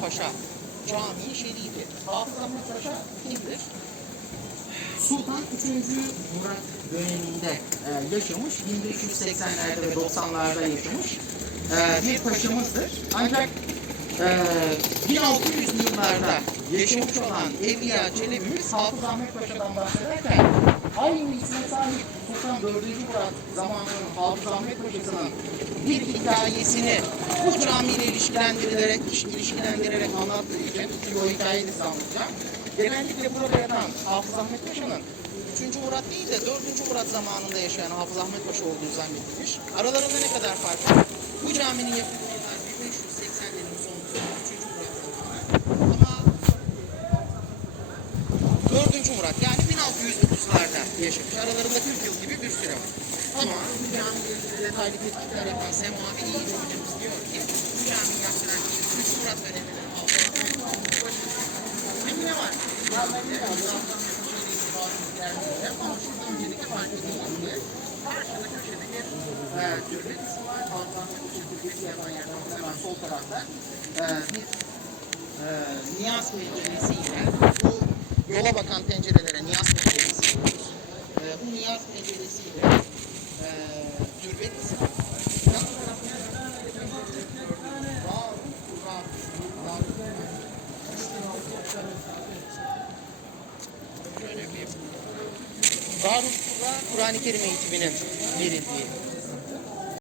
Paşa Camii Şerifi. Ahmet Paşa kimdir? Sultan 3. Murat döneminde e, yaşamış, 1580'lerde ve 90'larda yaşamış e, bir paşamızdır. Ancak e, 1600'lü yıllarda yaşamış olan Evliya Çelebi'miz Hafız Ahmet Paşa'dan bahsederken aynı Sultan 4. Murat zamanının Hafız Ahmet Paşa'sının bir hikayesini bu camiyle ilişkilendirilerek, ilişkilendirerek anlattığı için ki o hikayeyi de anlatacağım. Genellikle burada yatan Hafız Ahmet Paşa'nın 3. Murat değil de 4. Murat zamanında yaşayan Hafız Ahmet Paşa olduğu zannedilmiş. Aralarında ne kadar fark var? Bu caminin yapıldığı yıllar 1580'lerin sonu 3. Murat zamanı. Ama 4. Murat yani 1609'larda yaşamış. Aralarında 40 yıl gibi. Ama ilgili detaylı tetkikler yapan Semavi İyi hocamız diyor ki bu camiyi yaptıran 3. Murat döneminin. Peki ne var? Ama şurada öncelikle fark edildiği gibi karşıda köşede bir e, ismi var. Ahmet Paşa türbeti yapan yerden hemen sol tarafta bir niyaz penceresiyle bu yola bakan pencerelere niyaz penceresi diyoruz. E, bu niyaz penceresiyle e, türbet ismi. Yan tarafta Rauf, Rauf, Rauf. Kur'an, Kur'an-ı Kerim eğitiminin verildiği